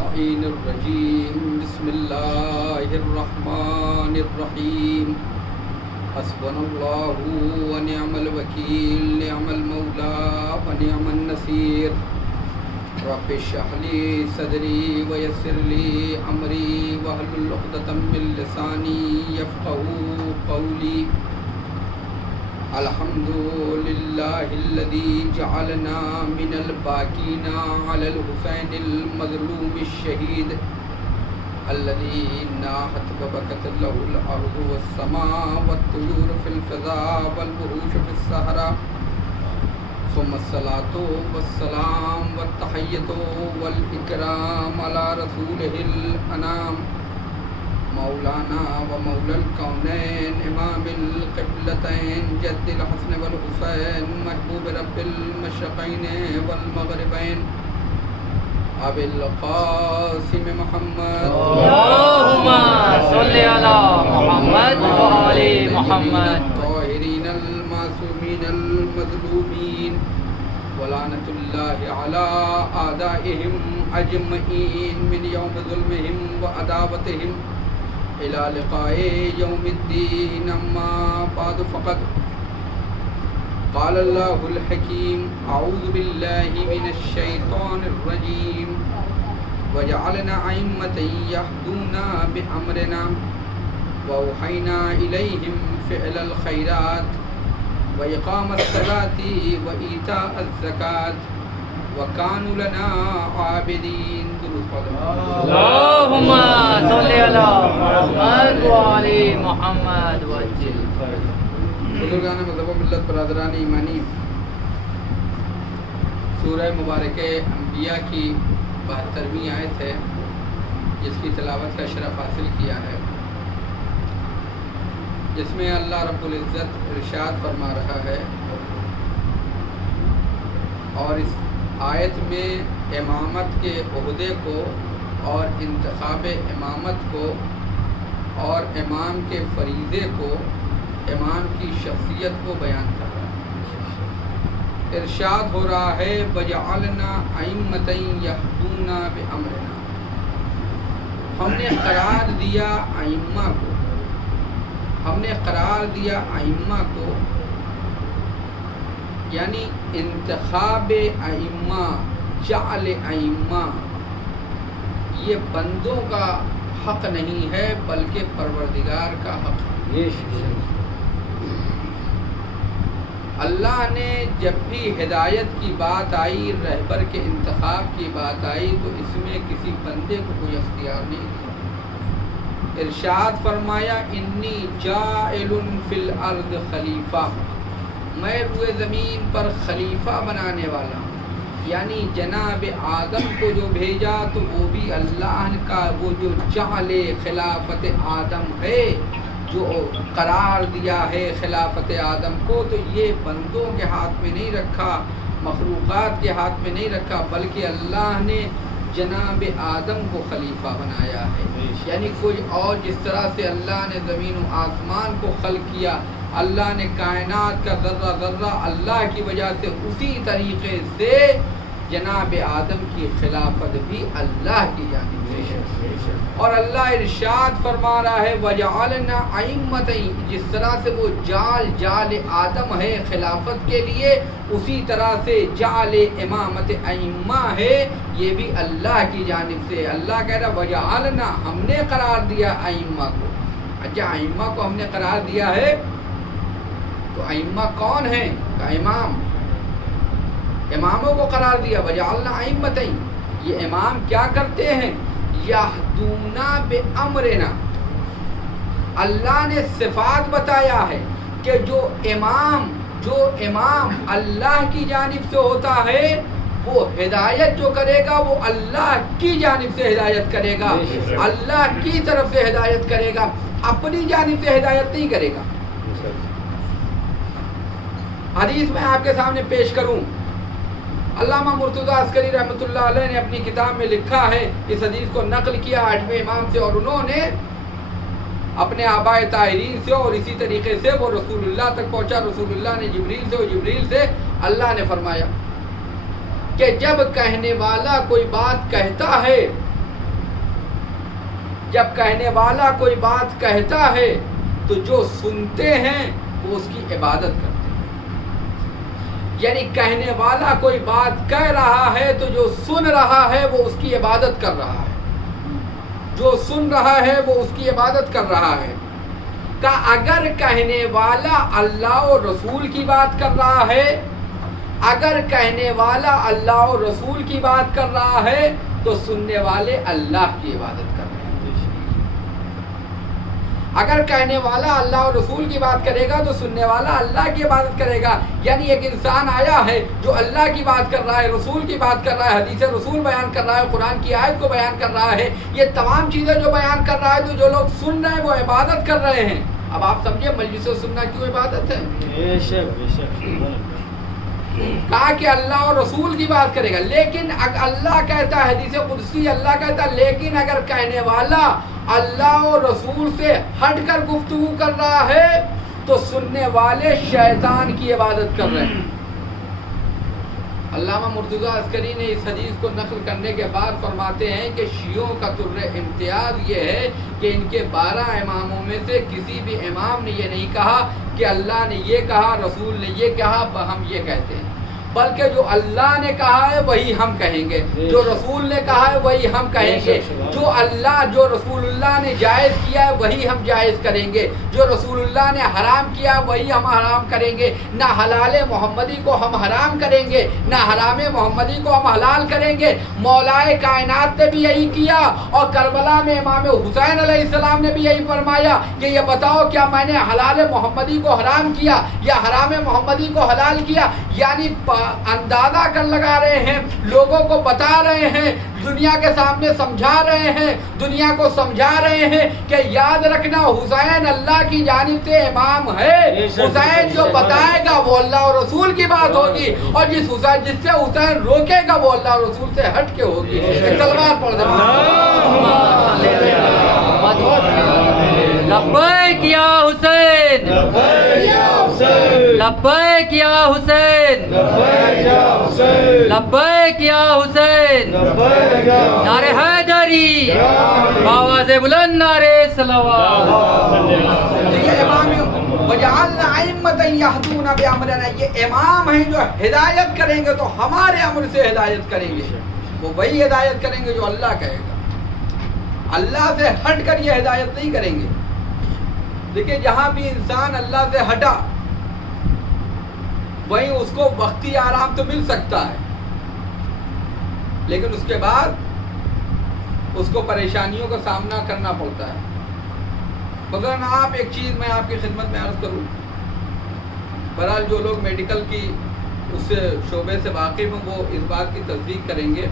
اللعين الرجيم بسم الله الرحمن الرحيم حسبنا الله ونعم الوكيل نعم المولى ونعم النصير رب اشرح لي صدري ويسر لي أمري واحلل عقدة من لساني يفقهوا قولي الحمد لله الذي جعلنا من الباقين على الحسين المظلوم الشهيد الذي ناحت وبكت له الأرض والسماء والطيور في الفضاء والوحوش في الصحراء ثم الصلاة والسلام والتحية والإكرام على رسوله الأنام مولانا ومولى الكونين إمام القبلتين جد الحسن والحسين محبوب رب المشرقين والمغربين أبي القاسم محمد اللهم صل على محمد وآل محمد الطاهرين المعصومين المظلومين ولعنة الله على أعدائهم أجمعين من يوم ظلمهم وعداوتهم إلى لقاء يوم الدين أما بعد فقد قال الله الحكيم أعوذ بالله من الشيطان الرجيم وجعلنا أئمة يهدون بأمرنا وأوحينا إليهم فعل الخيرات وإقام الصلاة وإيتاء الزكاة وكانوا لنا عابدين. اللهم صل على محمد وآل محمد وجل. بزرگان مذہب و ملت برادران ایمانی، سورہ مبارکہ انبیاء کی 72ویں آیت ہے جس کی تلاوت کا شرف حاصل کیا ہے، جس میں اللہ رب العزت ارشاد فرما رہا ہے اور اس آیت میں امامت کے عہدے کو اور انتخاب امامت کو اور امام کے فریضے کو، امام کی شخصیت کو بیان کر رہا ہے۔ ارشاد ہو رہا ہے وَجَعَلْنَا أَئِمَّةً يَهْدُونَ بِأَمْرِنَا، ہم نے قرار دیا ائمہ کو، ہم نے قرار دیا ائمہ کو، یعنی انتخاب ائمہ، جعل ائمہ یہ بندوں کا حق نہیں ہے بلکہ پروردگار کا حق ہے۔ اللہ نے جب بھی ہدایت کی بات آئی، رہبر کے انتخاب کی بات آئی، تو اس میں کسی بندے کو کوئی اختیار نہیں دیا۔ ارشاد فرمایا انی جاعل فی الارض خلیفہ، میں روئے زمین پر خلیفہ بنانے والا ہوں، یعنی جناب آدم کو جو بھیجا تو وہ بھی اللہ کا وہ جو جعل خلافت آدم ہے، جو قرار دیا ہے خلافت آدم کو، تو یہ بندوں کے ہاتھ میں نہیں رکھا، مخلوقات کے ہاتھ میں نہیں رکھا، بلکہ اللہ نے جناب آدم کو خلیفہ بنایا ہے۔ یعنی کوئی اور جس طرح سے اللہ نے زمین و آسمان کو خلق کیا، اللہ نے کائنات کا ذرہ ذرہ اللہ کی وجہ سے، اسی طریقے سے جناب آدم کی خلافت بھی اللہ کی جانب سے ہے۔ اور اللہ ارشاد فرما رہا ہے وَجَعَلْنَا أَئِمَّةً، جس طرح سے وہ جعل آدم ہے خلافت کے لیے، اسی طرح سے جعل امامت ائمہ ہے، یہ بھی اللہ کی جانب سے۔ اللہ کہہ رہا وَجَعَلْنَا، ہم نے قرار دیا ائمہ کو۔ اچھا، ائمہ کو ہم نے قرار دیا ہے تو ائمہ کون ہیں؟ کہ امام، اماموں کو قرار دیا وَجَعَلْنَا أَئِمَّةً، یہ امام کیا کرتے ہیں؟ یہدون بِأَمْرِنَا، اللہ نے صفات بتایا ہے کہ جو امام اللہ کی جانب سے ہوتا ہے، وہ ہدایت جو کرے گا وہ اللہ کی جانب سے ہدایت کرے گا، اللہ کی طرف سے ہدایت کرے گا، اپنی جانب سے ہدایت نہیں کرے گا۔ حدیث میں آپ کے سامنے پیش کروں، علامہ مرتضیٰ عسکری رحمۃ اللہ علیہ نے اپنی کتاب میں لکھا ہے، اس حدیث کو نقل کیا 8ویں امام سے، اور انہوں نے اپنے آبائے طاہرین سے اور اسی طریقے سے وہ رسول اللہ تک پہنچا، رسول اللہ نے جبریل سے، اور جبریل سے اللہ نے فرمایا کہ جب کہنے والا کوئی بات کہتا ہے جب کہنے والا کوئی بات کہتا ہے تو جو سنتے ہیں وہ اس کی عبادت کرتے ہیں، یعنی کہنے والا کوئی بات کہہ رہا ہے تو جو سن رہا ہے وہ اس کی عبادت کر رہا ہے، جو سن رہا ہے وہ اس کی عبادت کر رہا ہے۔ کہ اگر کہنے والا اللہ و رسول کی بات کر رہا ہے، اگر کہنے والا اللہ و رسول کی بات کر رہا ہے تو سننے والے اللہ کی عبادت کر رہے ہیں۔ اگر کہنے والا اللہ اور رسول کی بات کرے گا تو سننے والا اللہ کی عبادت کرے گا۔ یعنی ایک انسان آیا ہے جو اللہ کی بات کر رہا ہے، رسول کی بات کر رہا ہے، حدیث رسول بیان کر رہا ہے، قرآن کی آیت کو بیان کر رہا ہے، یہ تمام چیزیں جو بیان کر رہا ہے تو جو لوگ سن رہے ہیں وہ عبادت کر رہے ہیں۔ اب آپ سمجھے مجلس و سننا کیوں عبادت ہے؟ کہا کہ اللہ اور رسول کی بات کرے گا، لیکن اللہ کہتا ہے، حدیث قدسی اللہ کہتا ہے، لیکن اگر کہنے والا اللہ اور رسول سے ہٹ کر گفتگو کر رہا ہے تو سننے والے شیطان کی عبادت کر رہے ہیں۔ علامہ مرتضی عسکری نے اس حدیث کو نقل کرنے کے بعد فرماتے ہیں کہ شیعوں کا طر امتیاز یہ ہے کہ ان کے 12 اماموں میں سے کسی بھی امام نے یہ نہیں کہا کہ اللہ نے یہ کہا، رسول نے یہ کہا، ہم یہ کہتے ہیں، بلکہ جو اللہ نے کہا ہے وہی ہم کہیں گے، جو رسول نے کہا ہے وہی ہم کہیں گے، جو رسول اللہ نے جائز کیا ہے وہی ہم جائز کریں گے، جو رسول اللہ نے حرام کیا ہے وہی ہم حرام کریں گے۔ نہ حلال محمدی کو ہم حرام کریں گے، نہ حرام محمدی کو ہم حلال کریں گے۔ مولائے کائنات نے بھی یہی کیا، اور کربلا میں امام حسین علیہ السلام نے بھی یہی فرمایا کہ یہ بتاؤ کیا میں نے حلال محمدی کو حرام کیا یا حرام محمدی کو حلال کیا؟ یعنی اندازہ کر لگا رہے ہیں، لوگوں کو بتا رہے ہیں، دنیا کے سامنے سمجھا رہے ہیں، دنیا کو سمجھا رہے ہیں کہ یاد رکھنا حسین اللہ کی جانب سے امام ہے، حسین جو بتائے گا وہ اللہ اور رسول کی بات ہوگی، اور جس سے حسین روکے گا وہ اللہ اور رسول سے ہٹ کے ہوگی۔ ایک تلوار پڑھ دیں۔ لبیک یا حسین، لبیک یا حسین، لبیک یا حسین، نعرہ حیدری، آواز بلند نعرہ صلوات۔ یہ امام وجعلنا ائمۃ یہدون بامرنا، یہ امام ہیں جو ہدایت کریں گے تو ہمارے امر سے ہدایت کریں گے، وہ وہی ہدایت کریں گے جو اللہ کہے گا، اللہ سے ہٹ کر یہ ہدایت نہیں کریں گے۔ دیکھیں جہاں بھی انسان اللہ سے ہٹا وہیں اس کو وقتی آرام تو مل سکتا ہے، لیکن اس کے بعد اس کو پریشانیوں کا سامنا کرنا پڑتا ہے۔ مثلاً آپ ایک چیز میں آپ کی خدمت میں عرض کروں، بہرحال جو لوگ میڈیکل کی اس شعبے سے واقف ہیں وہ اس بات کی تصدیق کریں گے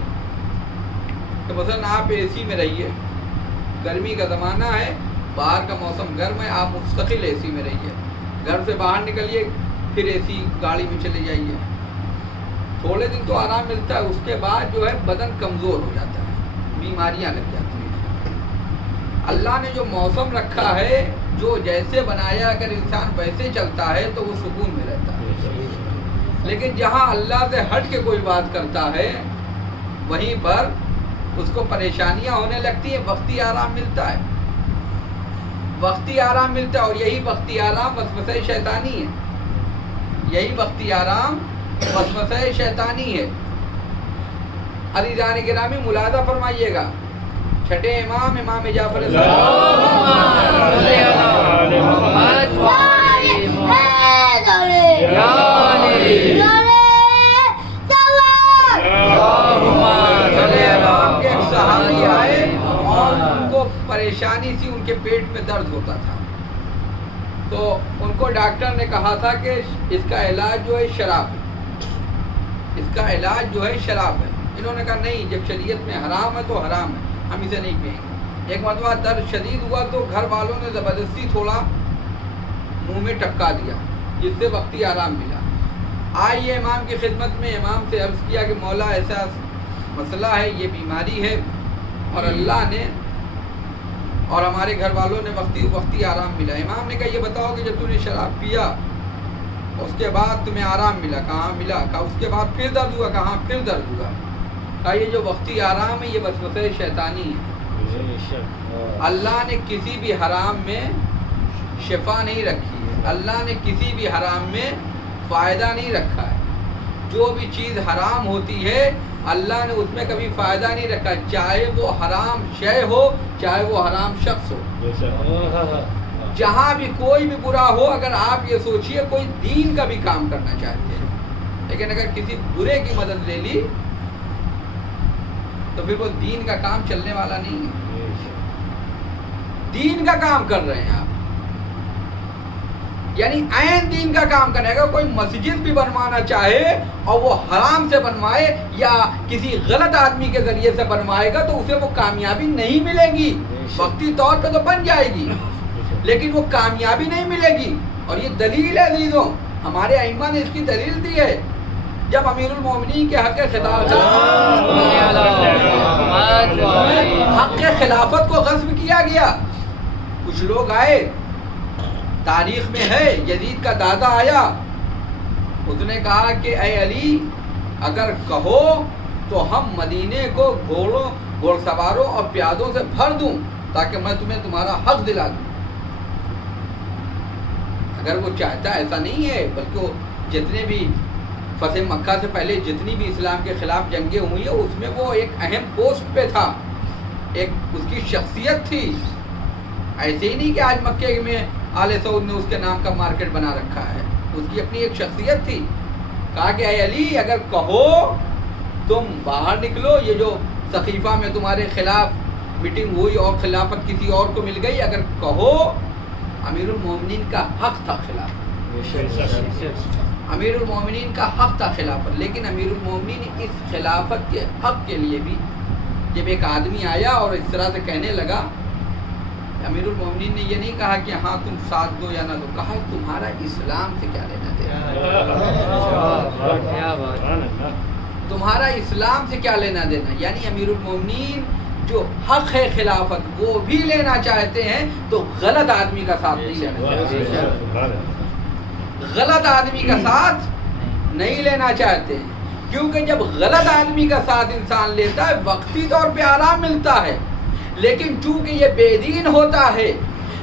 کہ مثلاً آپ اے سی میں رہیے، گرمی کا زمانہ ہے، باہر کا موسم گرم ہے، آپ مستقل اے سی میں رہیے، گھر سے باہر نکلیے پھر اے سی گاڑی میں چلے جائیے، تھوڑے دن تو آرام ملتا ہے، اس کے بعد جو ہے بدن کمزور ہو جاتا ہے، بیماریاں لگ جاتی ہیں۔ اللہ نے جو موسم رکھا ہے، جو جیسے بنایا اگر انسان ویسے چلتا ہے تو وہ سکون میں رہتا ہے، لیکن جہاں اللہ سے ہٹ کے کوئی بات کرتا ہے وہیں پر اس کو پریشانیاں ہونے لگتی ہیں، وقتی آرام ملتا ہے، وقتی آرام ملتا ہے، اور یہی وقتی آرام وسوسہ شیطانی ہے، یہی وقتی آرام وسوسہ شیطانی ہے۔ عزیزان گرامی ملاحظہ فرمائیے گا، چھٹے امام امام جعفر صحابی آئے اور ان کو پریشانی سی، ان کے پیٹ میں درد ہوتا تھا، تو ان کو ڈاکٹر نے کہا تھا کہ اس کا علاج جو ہے شراب ہے، اس کا علاج جو ہے شراب ہے۔ انہوں نے کہا نہیں، جب شریعت میں حرام ہے تو حرام ہے، ہم اسے نہیں پئیں گے۔ ایک مرتبہ درد شدید ہوا تو گھر والوں نے زبردستی تھوڑا منہ میں ٹپکا دیا، جس سے وقتی آرام ملا۔ آئیے امام کی خدمت میں، امام سے عرض کیا کہ مولا ایسا مسئلہ ہے، یہ بیماری ہے، اور اللہ نے اور ہمارے گھر والوں نے وقتی آرام ملا۔ امام نے کہا یہ بتاؤ کہ جب تم نے شراب پیا اس کے بعد تمہیں آرام ملا؟ کہاں ملا؟ کہا اس کے بعد پھر درد ہوا؟ کہاں پھر درد ہوا؟ کہا یہ جو وقتی آرام ہے یہ وسوسہ شیطانی ہے، اللہ نے کسی بھی حرام میں شفا نہیں رکھی ہے، اللہ نے کسی بھی حرام میں فائدہ نہیں رکھا ہے. جو بھی چیز حرام ہوتی ہے اللہ نے اس میں کبھی فائدہ نہیں رکھا، چاہے وہ حرام شے ہو چاہے وہ حرام شخص ہو. جہاں بھی کوئی بھی برا ہو، اگر آپ یہ سوچئے کوئی دین کا بھی کام کرنا چاہتے ہیں لیکن اگر کسی برے کی مدد لے لی تو پھر وہ دین کا کام چلنے والا نہیں ہے. دین کا کام کر رہے ہیں آپ، یعنی عین دین کا کام کرنے کا. کوئی مسجد بھی بنوانا چاہے اور وہ حرام سے بنوائے یا کسی غلط آدمی کے ذریعے سے بنوائے گا تو اسے وہ کامیابی نہیں ملے گی. وقتی طور پہ تو بن جائے گی لیکن وہ کامیابی نہیں ملے گی. اور یہ دلیل ہے عزیزوں، ہمارے ائمہ نے اس کی دلیل دی ہے. جب امیر المومنین کے حق خلافت کو غصب کیا گیا، کچھ لوگ آئے، تاریخ میں ہے یزید کا دادا آیا، اس نے کہا کہ اے علی اگر کہو تو ہم مدینے کو گھوڑ سواروں اور پیادوں سے بھر دوں تاکہ میں تمہیں تمہارا حق دلا دوں. اگر وہ چاہتا ایسا نہیں ہے، بلکہ وہ جتنے بھی فتح مکہ سے پہلے جتنی بھی اسلام کے خلاف جنگیں ہوئی ہیں اس میں وہ ایک اہم پوسٹ پہ تھا، ایک اس کی شخصیت تھی. ایسے ہی نہیں کہ آج مکے میں آل سعود نے اس کے نام کا مارکیٹ بنا رکھا ہے، اس کی اپنی ایک شخصیت تھی. کہا کہ اے علی اگر کہو تم باہر نکلو، یہ جو سقیفہ میں تمہارے خلاف میٹنگ ہوئی اور خلافت کسی اور کو مل گئی، اگر کہو. امیر المومنین کا حق تھا خلافت، امیر المومنین کا حق تھا خلافت. لیکن امیر المومنین اس خلافت کے حق کے لیے بھی جب ایک آدمی آیا اور اس طرح سے کہنے لگا، امیر المومنین نے یہ نہیں کہا کہ ہاں تم ساتھ دو یا نہ دو، کہا تمہارا اسلام سے کیا لینا دینا، تمہارا اسلام سے کیا لینا دینا. یعنی امیر المومنین جو حق ہے خلافت وہ بھی لینا چاہتے ہیں تو غلط آدمی کا ساتھ نہیں لینا چاہتے، غلط آدمی کا ساتھ نہیں لینا چاہتے. کیونکہ جب غلط آدمی کا ساتھ انسان لیتا ہے وقتی طور پہ آرام ملتا ہے، لیکن چونکہ یہ بے دین ہوتا ہے،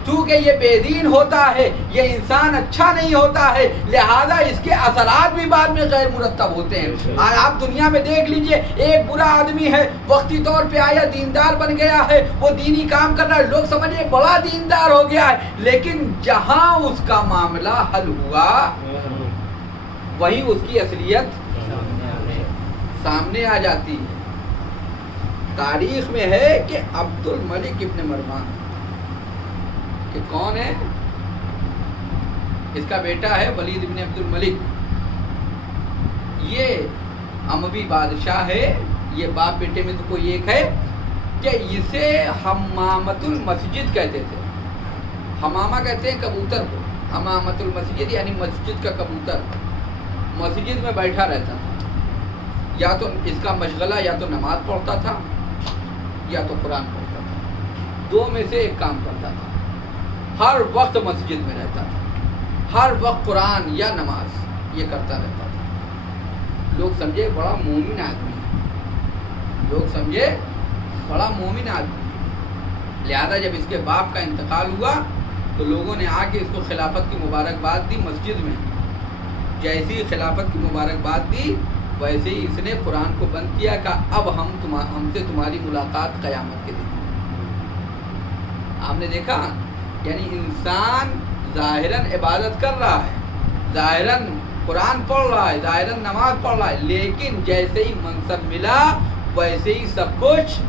چونکہ یہ بے دین ہوتا ہے، یہ انسان اچھا نہیں ہوتا ہے، لہذا اس کے اثرات بھی بعد میں غیر مرتب ہوتے ہیں. آپ دنیا میں دیکھ لیجئے، ایک برا آدمی ہے، وقتی طور پہ آیا دیندار بن گیا ہے، وہ دینی کام کر رہا ہے، لوگ سمجھے بڑا دیندار ہو گیا ہے، لیکن جہاں اس کا معاملہ حل ہوا وہیں اس کی اصلیت سامنے آ جاتی ہے. تاریخ میں ہے کہ عبد الملک ابن مروان کہ کون ہے، اس کا بیٹا ہے ولید ابن عبد الملک، یہ اموی بادشاہ ہے. یہ باپ بیٹے میں سے کوئی ایک ہے کہ اسے حمامت المسجد کہتے تھے. حمامہ کہتے ہیں کبوتر کو، حمامت المسجد یعنی مسجد کا کبوتر. مسجد میں بیٹھا رہتا تھا، یا تو اس کا مشغلہ یا تو نماز پڑھتا تھا یا تو قرآن پڑھتا تھا، دو میں سے ایک کام کرتا تھا. ہر وقت مسجد میں رہتا تھا، ہر وقت قرآن یا نماز یہ کرتا رہتا تھا. لوگ سمجھے بڑا مومن آدمی ہے، لوگ سمجھے بڑا مومن آدمی. لہذا جب اس کے باپ کا انتقال ہوا تو لوگوں نے آ کے اس کو خلافت کی مبارکباد دی مسجد میں. جیسی خلافت کی مبارکباد دی ویسے ہی اس نے قرآن کو بند کیا کہ اب ہم سے تمہاری ملاقات قیامت کے دن. آپ نے دیکھا یعنی انسان ظاہراً عبادت کر رہا ہے، ظاہراً قرآن پڑھ رہا ہے، ظاہراً نماز پڑھ رہا ہے، لیکن جیسے ہی منصب ملا ویسے ہی سب کچھ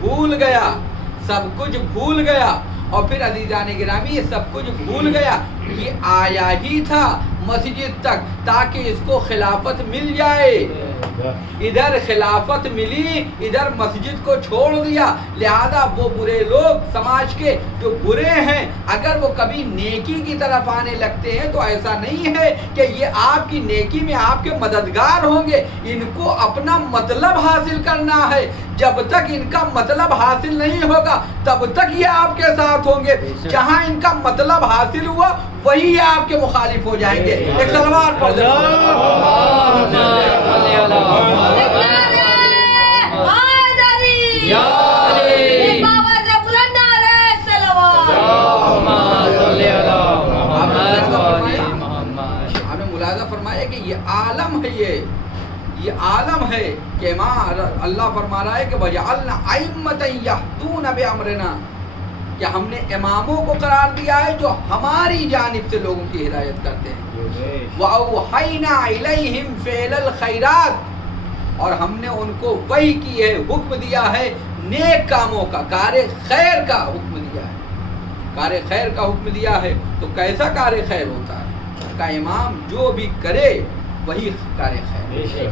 بھول گیا، سب کچھ بھول گیا. اور پھر عزیزان گرامی یہ سب کچھ بھول گیا. یہ آیا ہی تھا مسجد تک تاکہ اس کو خلافت مل جائے، ادھر خلافت ملی ادھر مسجد کو چھوڑ دیا. لہذا وہ برے لوگ سماج کے جو برے ہیں اگر وہ کبھی نیکی کی طرف آنے لگتے ہیں تو ایسا نہیں ہے کہ یہ آپ کی نیکی میں آپ کے مددگار ہوں گے، ان کو اپنا مطلب حاصل کرنا ہے. جب تک ان کا مطلب حاصل نہیں ہوگا تب تک یہ آپ کے ساتھ ہوں گے. جہاں ان کا مطلب حاصل ہوا وہی یہ آپ کے مخالف ہو جائیں گے. ایک سلوات پڑھ دیں. یا علی عالم ہے، یہ عالم ہے کہ اللہ فرما رہا ہے کہ وَجَعَلْنَا أَئِمَّةً يَهْدُونَ بِأَمْرِنَا، کہ ہم نے اماموں کو قرار دیا ہے جو ہماری جانب سے لوگوں کی ہدایت کرتے ہیں۔ وَأَوْحَيْنَا إِلَيْهِمْ فِعْلَ الْخَيْرَاتِ، اور ہم نے ان کو وحی کی ہے، حکم دیا ہے نیک کاموں کا، کار خیر کا حکم دیا ہے، کار خیر کا حکم دیا ہے۔ تو کیسا کار خیر ہوتا ہے؟ کا امام جو بھی کرے وہی کار خیر،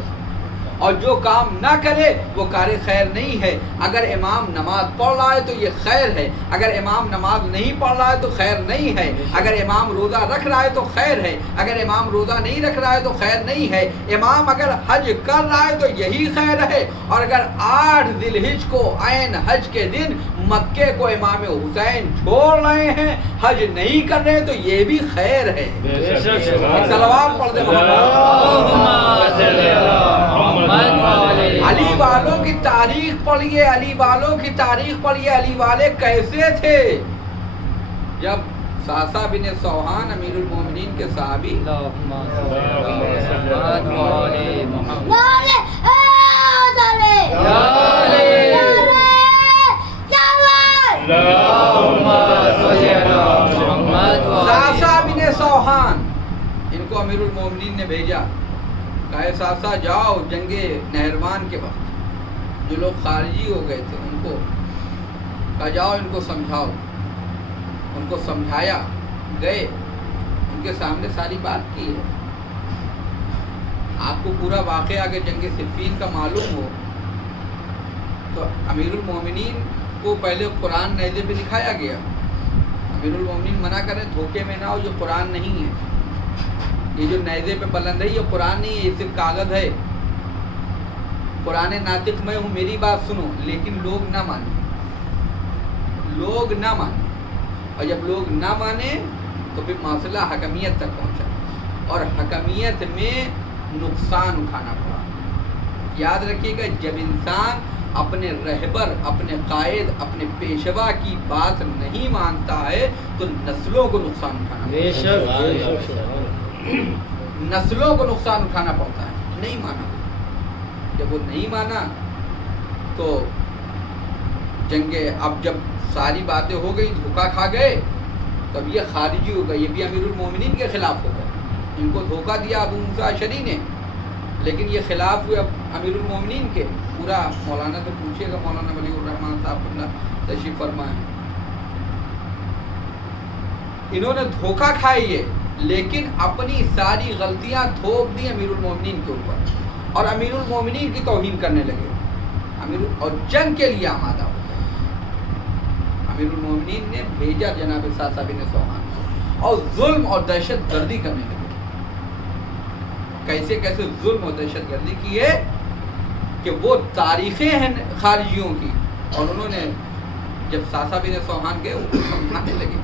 اور جو کام نہ کرے وہ کار خیر نہیں ہے۔ اگر امام نماز پڑھ رہا ہے تو یہ خیر ہے، اگر امام نماز نہیں پڑھ رہا ہے تو خیر نہیں ہے، اگر امام روزہ رکھ رہا ہے تو خیر ہے، اگر امام روزہ نہیں رکھ رہا ہے تو خیر نہیں ہے۔ امام اگر حج کر رہا ہے تو یہی خیر ہے، اور اگر 8 ذی الحجہ کو عین حج کے دن مکے کو امام حسین چھوڑ رہے ہیں، حج نہیں کر رہے تو یہ بھی خیر ہے۔ صلوات پڑھ دیں علی والوں کی تاریخ پڑھیے، علی والوں کی تاریخ پڑھیے، علی والے کیسے تھے۔ جب ساسا بن سوہان امیر المومنین کے صحابی ساسا بن سوہان، ان کو امیر المومنین نے بھیجا، کہا ساسا جاؤ جنگ نہروان کے وقت جو لوگ خارجی ہو گئے تھے ان کو کہا جاؤ ان کو سمجھاؤ، ان کو سمجھایا، گئے ان کے سامنے ساری بات کی ہے۔ آپ کو پورا واقعہ اگر جنگ صفین کا معلوم ہو تو امیر المومنین کو پہلے قرآن نیزے پہ دکھایا گیا، امیر المومنین منع کریں دھوکے میں نہ ہو، یہ قرآن نہیں ہے، یہ جو نیزے پہ بلند ہے یہ قرآن نہیں ہے، یہ صرف کاغذ ہے، قرآن ناطق میں ہوں، میری بات سنو۔ لیکن لوگ نہ مانے، لوگ نہ مانے، اور جب لوگ نہ مانے تو پھر مسئلہ حکمیت تک پہنچا، اور حکمیت میں نقصان اٹھانا پڑا۔ یاد رکھیے گا جب انسان اپنے رہبر، اپنے قائد، اپنے پیشوا کی بات نہیں مانتا ہے تو نسلوں کو نقصان اٹھانا پڑتا ہے، نسلوں کو نقصان اٹھانا پڑتا ہے۔ نہیں مانا، جب وہ نہیں مانا تو اب جب ساری باتیں ہو گئی، دھوکہ کھا گئے، تب یہ خارجی ہو گئے، یہ بھی امیر المومنین کے خلاف ہو گئے، ان کو دھوکہ دیا ابو موسیٰ اشعری نے، لیکن یہ خلاف ہوئے امیر المومنین کے۔ پورا مولانا تو پوچھیے گا، مولانا ولی الرحمن صاحب اللہ تشریف فرمائیں، انہوں نے دھوکہ کھائی ہے، لیکن اپنی ساری غلطیاں تھوپ دی امیر المومنین کے اوپر، اور امیر المومنین کی توہین کرنے لگے، اور جنگ کے لیے آمادہ ہو گئے۔ امیر المومنین نے بھیجا جناب ساسا بن سوہان کو، اور ظلم اور دہشت گردی کرنے لگے۔ کیسے کیسے ظلم اور دہشت گردی کی ہے کہ وہ تاریخیں ہیں خارجیوں کی، اور انہوں نے جب ساسا بن سوہان گئے ان کو سمجھانے لگے،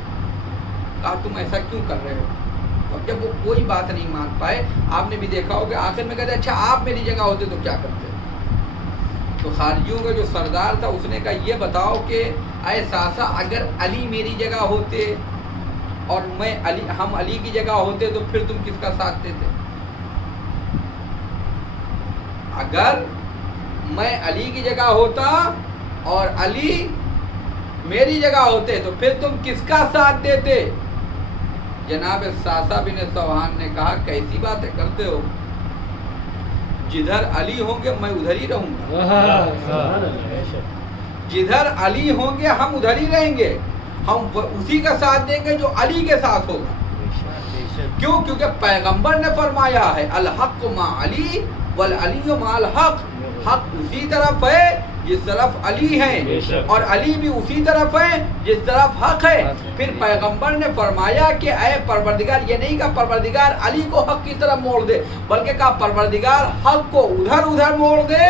کہا تم ایسا کیوں کر رہے ہو؟ اور جب وہ کوئی بات نہیں مان پائے، آپ نے بھی دیکھا ہوگا آخر میں کہتے اچھا آپ میری جگہ ہوتے تو کیا کرتے؟ تو خارجیوں کا جو سردار تھا اس نے کہا یہ بتاؤ کہ اے ساسا اگر علی میری جگہ ہوتے اور ہم علی کی جگہ ہوتے تو پھر تم کس کا ساتھ دیتے؟ اگر میں علی کی جگہ ہوتا اور علی میری جگہ ہوتے تو پھر تم کس کا ساتھ دیتے؟ جناب ساسا بن سوہان نے کہا کیسی باتیں کرتے ہو، جدھر علی ہوں گے میں ادھر ہی رہوں گا، جدھر علی ہوں گے ہم ادھر ہی رہیں گے، ہم اسی کا ساتھ دیں گے جو علی کے ساتھ ہوگا۔ کیوں؟ کیونکہ پیغمبر نے فرمایا ہے الحق مع علی والعلی مع الحق، حق اسی طرف ہے جس طرف علی ہیں، اور علی بھی اسی طرف ہے جس طرف حق ہے۔ پھر پیغمبر نے فرمایا کہ اے پروردگار، یہ نہیں کہا پروردگار علی کو حق کی طرف موڑ دے، بلکہ کہا پروردگار حق کو ادھر ادھر موڑ دے،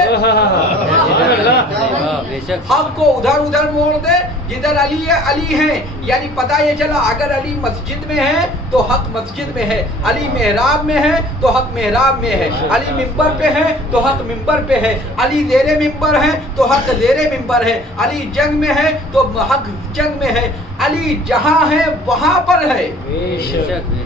حق کو ادھر ادھر موڑ دے جدھر علی ہے علی ہیں۔ یعنی پتہ یہ چلا اگر علی مسجد میں ہے تو حق مسجد میں ہے، علی محراب میں ہے تو حق محراب میں ہے، علی ممبر پہ ہے تو حق ممبر پہ ہے، علی زیر ممبر ہے تو حق زیر منبر ہے، علی جنگ میں ہے تو حق جنگ میں ہے، علی جہاں ہے وہاں پر ہے۔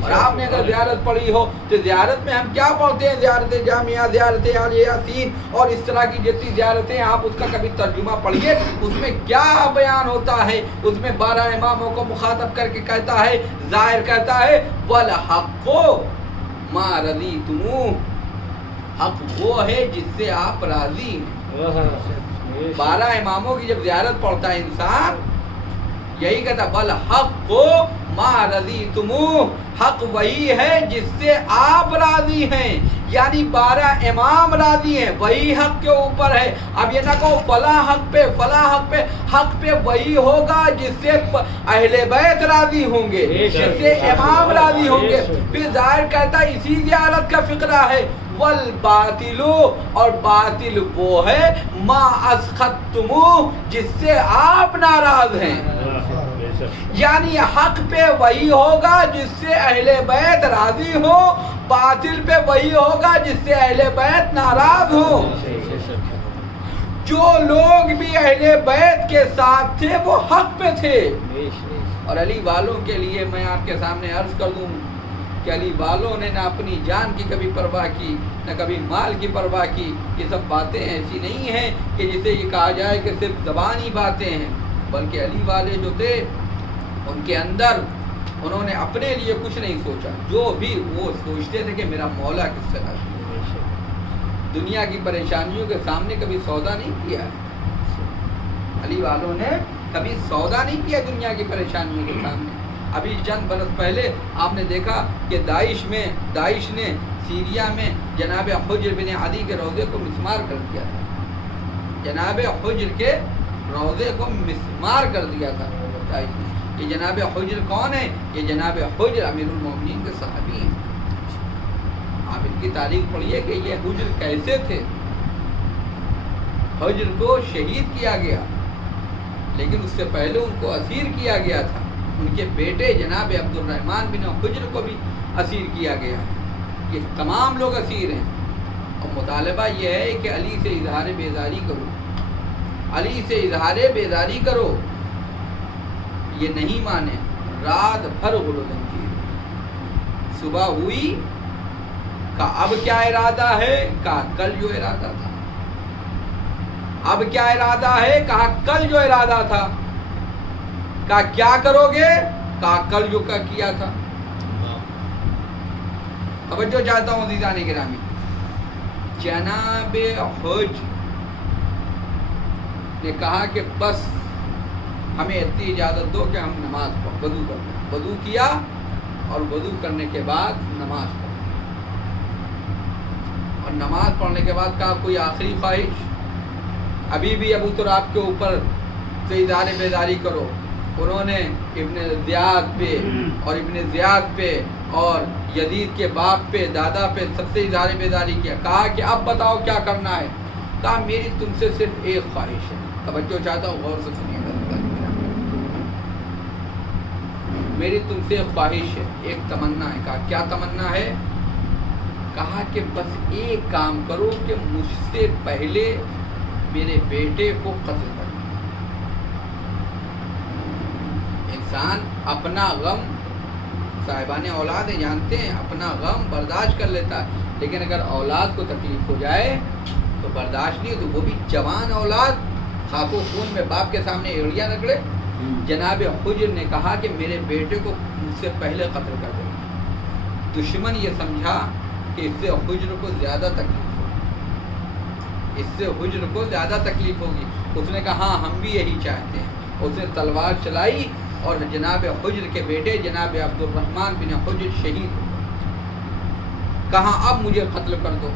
اور آپ نے اگر زیارت پڑھی ہو تو زیارت میں ہم کیا پڑھتے ہیں؟ زیارت جامعہ، زیارت آل یاسین اور اس طرح کی جتنی زیارتیں، آپ اس کا کبھی ترجمہ پڑھیے، اس میں کیا بیان ہوتا ہے؟ اس میں 12 اماموں کو مخاطب کر کے کہتا ہے، ظاہر کہتا ہے وَالْحَقُّ مَا رَضِيتُمُوهُ، حق وہ ہے جس سے آپ راضی ہیں۔ 12 اماموں کی جب زیارت پڑھتا ہے انسان، یہی کہتا وَالْحَقُّ مَا رَضِيتُمُوهُ، حق وہی ہے جس سے آپ راضی ہیں، یعنی 12 امام راضی ہیں، وہی حق کے اوپر ہے۔ اب یہ نہ کہو فلاں حق پہ فلاں حق پہ، حق پہ وہی ہوگا جس سے اہل بیت راضی ہوں گے، جس سے امام راضی ہوں گے۔ پھر ظاہر کہتا ہے اسی زیارت کا فقرہ ہے والباطل، اور باطل وہ ہے ما اسخطتموہ، جس سے آپ ناراض ہیں، یعنی حق پہ وہی ہوگا جس سے اہل بیت راضی ہو، باطل پہ وہی ہوگا جس سے اہل بیت ناراض ہو۔ جو لوگ بھی اہل بیت کے ساتھ تھے وہ حق پہ تھے۔ اور علی والوں کے لیے میں آپ کے سامنے عرض کر دوں کہ علی والوں نے نہ اپنی جان کی کبھی پرواہ کی، نہ کبھی مال کی پرواہ کی۔ یہ سب باتیں ایسی نہیں ہیں کہ جسے یہ کہا جائے کہ صرف زبانی باتیں ہیں، بلکہ علی والے جو تھے ان کے اندر انہوں نے اپنے لیے کچھ نہیں سوچا، جو بھی وہ سوچتے تھے کہ میرا مولا کس سے راضی ہے۔ دنیا کی پریشانیوں کے سامنے کبھی سودا نہیں کیا علی والوں نے، کبھی سودا نہیں کیا دنیا کی پریشانیوں کے سامنے۔ ابھی چند برس پہلے آپ نے دیکھا کہ داعش نے سیریا میں جناب حجر بن عدی کے روضے کو مسمار کر دیا تھا، جناب حجر کے روضے کو مسمار کر دیا تھا داعش نے۔ یہ جناب حجر کون ہے؟ یہ جناب حجر امیر المومنین کے صحابی ہیں۔ آپ ان کی تاریخ پڑھیے کہ یہ حجر کیسے تھے۔ حجر کو شہید کیا گیا، لیکن اس سے پہلے ان کو اسیر کیا گیا تھا۔ ان کے بیٹے جناب عبد الرحمن بن حجر کو بھی اسیر کیا گیا۔ یہ تمام لوگ اسیر ہیں، اور مطالبہ یہ ہے کہ علی سے اظہار بیزاری کرو، علی سے اظہار بیزاری کرو۔ یہ نہیں مانے، رات بھر غل و زنجیر، صبح ہوئی کہا اب کیا ارادہ ہے؟ کہا کل جو ارادہ تھا۔ اب کیا ارادہ ہے؟ کہا کل جو ارادہ تھا۔ کہا کیا کرو گے؟ کہا کل جو کیا تھا۔ توجہ چاہتا ہوں عزیزان گرامی، جناب حج نے کہا کہ بس ہمیں اتنی اجازت دو کہ ہم نماز وضو کریں۔ وضو کیا، اور وضو کرنے کے بعد نماز پڑھی، اور نماز پڑھنے کے بعد کہا کوئی آخری خواہش؟ ابھی بھی ابو تراب کے اوپر سے اظہار بیداری کرو۔ انہوں نے ابن زیاد پہ اور ابن زیاد پہ اور یزید کے باپ پہ، دادا پہ سب سے اظہار بیداری کیا۔ کہا کہ اب بتاؤ کیا کرنا ہے؟ کہا میری تم سے صرف ایک خواہش ہے۔ توجہ چاہتا ہوں، غور سے سنیے گا، میری تم سے ایک خواہش ہے، ایک تمنا ہے۔ کہا کیا تمنا ہے؟ کہا کہ بس ایک کام کرو کہ مجھ سے پہلے میرے بیٹے کو قتل کر۔ انسان اپنا غم، صاحبان اولاد ہیں جانتے ہیں، اپنا غم برداشت کر لیتا ہے، لیکن اگر اولاد کو تکلیف ہو جائے تو برداشت نہیں، تو وہ بھی جوان اولاد خاک و خون میں باپ کے سامنے ایڑیاں رگڑے۔ جناب حجر نے کہا کہ میرے بیٹے کو مجھ سے پہلے قتل کر دو۔ دشمن یہ سمجھا کہ اس سے حجر کو زیادہ تکلیف ہوگی، اس سے حجر کو زیادہ تکلیف ہوگی۔ اس نے کہا ہاں ہم بھی یہی چاہتے ہیں۔ اس نے تلوار چلائی اور جناب حجر کے بیٹے جناب عبد الرحمن بن حجر شہید ہو گئے۔ کہا اب مجھے قتل کر دو۔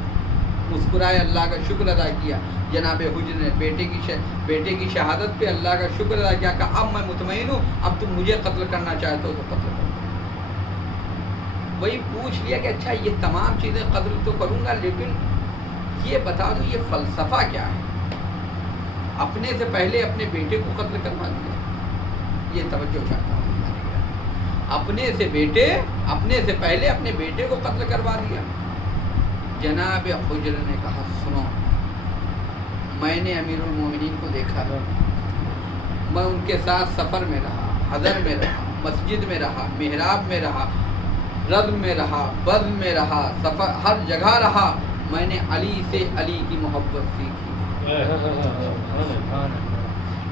مسکرائے، اللہ کا شکر ادا کیا۔ جناب حجر نے بیٹے کی شہادت پہ اللہ کا شکر ادا کیا، کہا اب میں مطمئن ہوں، اب تم مجھے قتل کرنا چاہتے ہو تو قتل کر دو۔ وہی پوچھ لیا کہ اچھا یہ تمام چیزیں قتل تو کروں گا، لیکن یہ بتا دو یہ فلسفہ کیا ہے؟ اپنے سے پہلے اپنے بیٹے کو قتل کروا دیا۔ یہ توجہ چاہتا ہوں، اپنے سے پہلے اپنے بیٹے کو قتل کروا دیا۔ جناب حجر نے کہا سنو، میں نے امیر المومنین کو دیکھا ہے، میں ان کے ساتھ سفر میں رہا، حضر میں رہا، مسجد میں رہا، محراب میں رہا، رزم میں رہا، بزم میں رہا، سفر ہر جگہ رہا، میں نے علی سے علی کی محبت سیکھی۔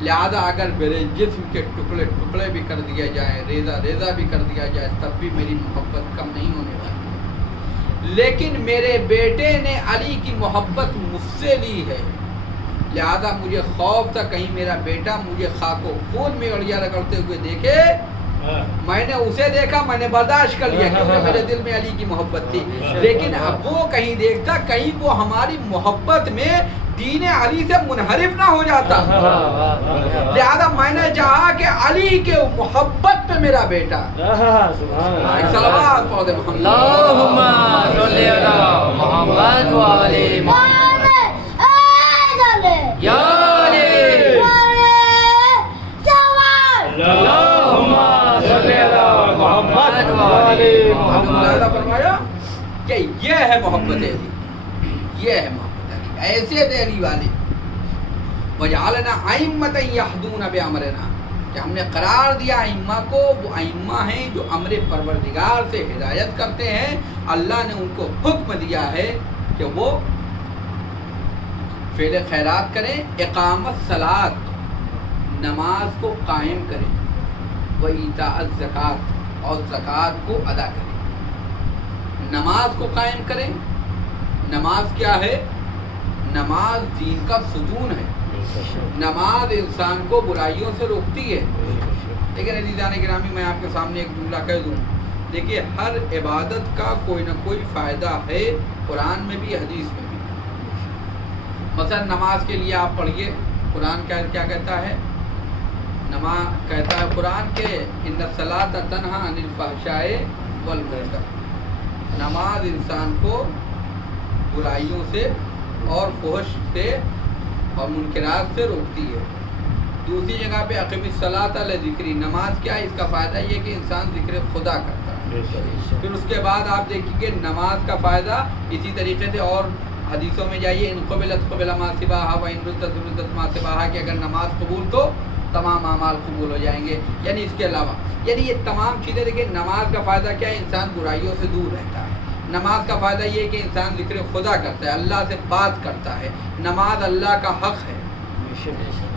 لہذا اگر میرے جسم کے ٹکڑے ٹکڑے بھی کر دیا جائے، ریزہ ریزہ بھی کر دیا جائے، تب بھی میری محبت کم نہیں ہونے والی۔ لیکن میرے بیٹے نے علی کی محبت مجھ سے لی ہے، لہذا مجھے خوف تھا کہیں میرا بیٹا مجھے خاک و خون میں اڑیا رگڑتے ہوئے دیکھے۔ میں نے اسے دیکھا، میں نے برداشت کر لیا کیونکہ میرے دل میں علی کی محبت تھی، لیکن اب وہ کہیں دیکھتا کہیں وہ ہماری محبت میں دین علی سے منحرف نہ ہو جاتا، لہذا میں نے چاہا کہ علی کے محبت پہ میرا بیٹا ایک صلوات پڑھ دے محمد اللہم صلی علی محمد و علی محمد یا علی اللہم صلی علی محمد و علی محمد۔ فرمایا کہ یہ ہے محبت علی، یہ ہے محبت علی، ایسے تھے علی والے۔ وجعلنا ائمۃ یہدون بامرنا، کہ ہم نے قرار دیا ائمہ کو، وہ ائمہ ہیں جو امر پروردگار سے ہدایت کرتے ہیں۔ اللہ نے ان کو حکم دیا ہے کہ وہ فعل خیرات کریں، اقامت صلاۃ، نماز کو قائم کریں، و ایتاء الزکات، اور زکوٰۃ کو ادا کریں۔ نماز کو قائم کریں۔ نماز کیا ہے؟ نماز دین کا ستون ہے۔ نماز انسان کو برائیوں سے روکتی ہے۔ لیکن عزیزان گرامی، میں آپ کے سامنے ایک جملہ کہہ دوں، دیکھیے ہر عبادت کا کوئی نہ کوئی فائدہ ہے، قرآن میں بھی حدیث میں بھی۔ مثلا نماز کے لیے آپ پڑھیے، قرآن کیا کہتا ہے؟ نماز کہتا ہے قرآن کے ان الصلاۃ تنہی عن الفحشاء والمنکر، نماز انسان کو برائیوں سے اور فحش سے اور منکرات سے روکتی ہے۔ دوسری جگہ پہ اقیم الصلاۃ لذکری، نماز کیا ہے؟ اس کا فائدہ یہ کہ انسان ذکر خدا کرتا ہے۔ پھر اس کے بعد آپ دیکھیے کہ نماز کا فائدہ اسی طریقے سے اور حدیثوں میں جائیے، ان قبلت قبل ما سواہا و ان ردت ردت ما سواہا، کہ اگر نماز قبول تو تمام اعمال قبول ہو جائیں گے۔ یعنی اس کے علاوہ یہ تمام چیزیں دیکھیں، نماز کا فائدہ کیا ہے؟ انسان برائیوں سے دور رہتا ہے۔ نماز کا فائدہ یہ ہے کہ انسان ذکر خدا کرتا ہے، اللہ سے بات کرتا ہے۔ نماز اللہ کا حق ہے،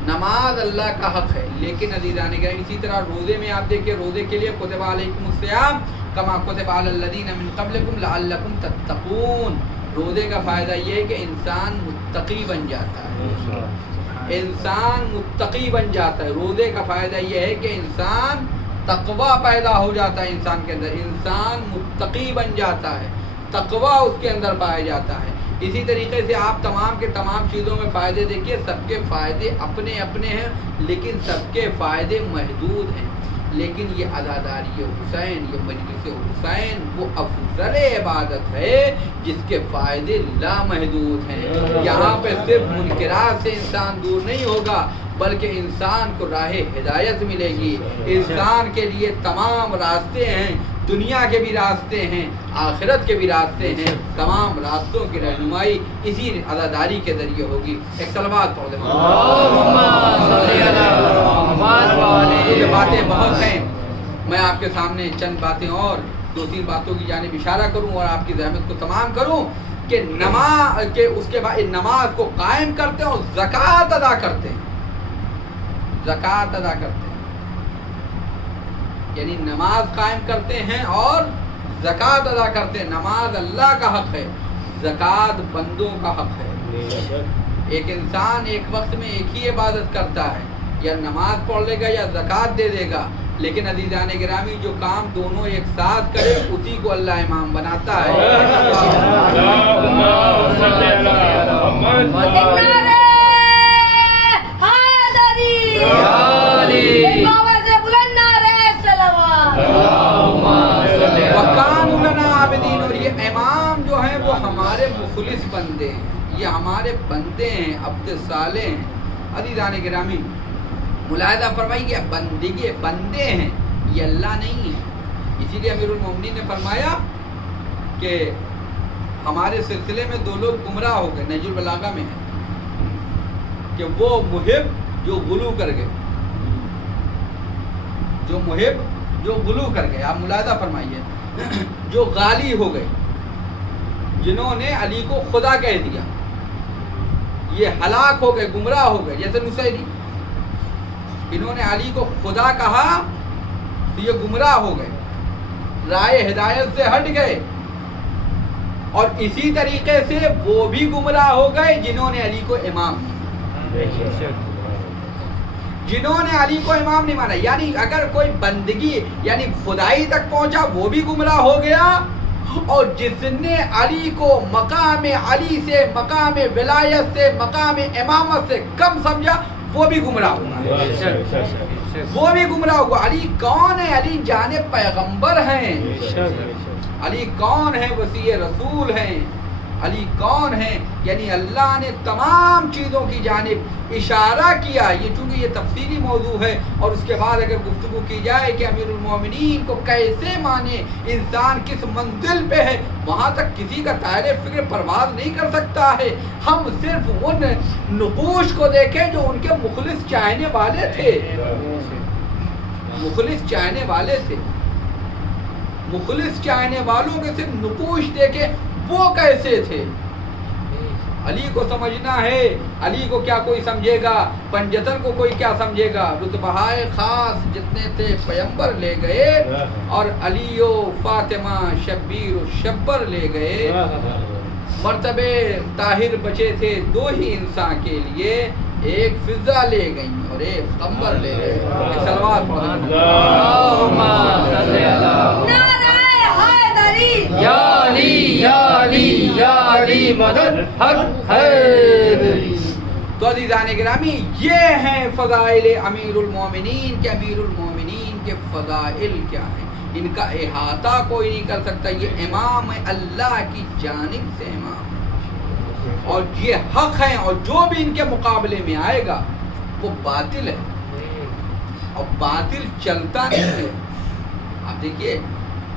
نماز اللہ کا حق ہے۔ لیکن عزیزان گرامی، اسی طرح روزے میں آپ دیکھیں، روزے کے لیے کتب علیکم الصیام کما کتب علی الذین من قبلکم لعلکم تتقون۔ روزے کا فائدہ یہ ہے کہ انسان متقی بن جاتا ہے، انسان متقی بن جاتا ہے۔ روزے کا فائدہ یہ ہے کہ انسان تقوی پیدا ہو جاتا ہے، انسان کے اندر انسان متقی بن جاتا ہے، تقوی اس کے اندر پایا جاتا ہے۔ اسی طریقے سے آپ تمام کے تمام چیزوں میں فائدے دیکھیے، سب کے فائدے اپنے اپنے ہیں، لیکن سب کے فائدے محدود ہیں۔ لیکن یہ عزاداری حسین، یہ مجلس حسین وہ افضل عبادت ہے جس کے فائدے لامحدود ہیں۔ یہاں پہ صرف منکرات سے انسان دور نہیں ہوگا، بلکہ انسان کو راہ ہدایت ملے گی۔ انسان کے لیے تمام راستے ہیں، دنیا کے بھی راستے ہیں، آخرت کے بھی راستے ہیں۔ تمام راستوں کی رہنمائی اسی عزاداری کے ذریعے ہوگی۔ ایک صلوات پڑھ دیں۔ یہ باتیں بہت ہیں، میں آپ کے سامنے چند باتیں اور دو تین باتوں کی جانب اشارہ کروں اور آپ کی زحمت کو تمام کروں کہ نماز کے اس کے بعد نماز کو قائم کرتے ہیں اور زکوٰۃ ادا کرتے ہیں، زکوٰۃ ادا کرتے ہیں، یعنی نماز قائم کرتے ہیں اور زکوٰۃ ادا کرتے ہیں۔ نماز اللہ کا حق ہے، زکوٰۃ بندوں کا حق ہے۔ ایک انسان ایک وقت میں ایک ہی عبادت کرتا ہے، یا نماز پڑھ لے گا یا زکوٰۃ دے دے گا، لیکن عزیزان گرامی جو کام دونوں ایک ساتھ کرے اسی کو اللہ امام بناتا ہے۔ اور یہ امام جو ہیں وہ ہمارے مخلص بندے ہیں، یہ ہمارے بندے ہیں، عبد صالح ہیں۔ عزیزان گرامی ملاحظہ فرمائیے، بندگی بندے ہیں، یہ اللہ نہیں ہے۔ اسی لیے امیر المومنین نے فرمایا کہ ہمارے سلسلے میں دو لوگ گمراہ ہو گئے، نہج البلاغہ میں ہے، کہ وہ محب جو غلو کر گئے، جو محب جو غلو کر گئے، آپ ملاحظہ فرمائیے، جو غالی ہو گئے، جنہوں نے علی کو خدا کہہ دیا، یہ ہلاک ہو گئے، گمراہ ہو گئے. جیسے نصیری، انہوں نے علی کو خدا کہا تو یہ گمراہ ہو گئے، رائے ہدایت سے ہٹ گئے. اور اسی طریقے سے وہ بھی گمراہ ہو گئے جنہوں نے علی کو امام کیا، جنہوں نے علی کو امام نہیں مانا. یعنی اگر کوئی بندگی یعنی خدائی تک پہنچا وہ بھی گمراہ ہو گیا، اور جس نے علی کو مقام علی سے، مقام ولایت سے، مقام امامت سے کم سمجھا وہ بھی گمراہ ہوا، وہ بھی گمراہ ہوا. علی کون ہے؟ علی جانب پیغمبر ہیں. علی کون ہے؟ وسیع رسول ہیں. علی کون ہے؟ یعنی اللہ نے تمام چیزوں کی جانب اشارہ کیا. یہ چونکہ یہ تفصیلی موضوع ہے، اور اس کے بعد اگر گفتگو کی جائے کہ امیر المومنین کو کیسے مانے، انسان کس منزل پہ ہے، وہاں تک کسی کا دائرہ فکر پرواز نہیں کر سکتا ہے. ہم صرف ان نقوش کو دیکھیں جو ان کے مخلص چاہنے والے تھے، مخلص چاہنے والے تھے. مخلص چاہنے والوں کے صرف نقوش دیکھے وہ کیسے تھے. علی کو سمجھنا ہے، علی کو کیا کوئی سمجھے گا، پنجتن کو کوئی کیا سمجھے گا. رتبہائے خاص جتنے تھے پیمبر لے گئے، اور علی و فاطمہ شبیر و شبر لے گئے. مرتبے طاہر بچے تھے دو ہی انسان کے لیے، ایک فضا لے گئیں اور ایک قمر لے گئے. صلوات پڑھیں. یا علی یا علی یا علی مدد حق حیدری. تو عزیزان گرامی، یہ ہیں فضائل امیر المومنین کے. امیر المومنین کے فضائل کیا ہیں، ان کا احاطہ کوئی نہیں کر سکتا. یہ امام اللہ کی جانب سے امام ہے، اور یہ حق ہیں، اور جو بھی ان کے مقابلے میں آئے گا وہ باطل ہے، اور باطل چلتا نہیں ہے. آپ دیکھیے،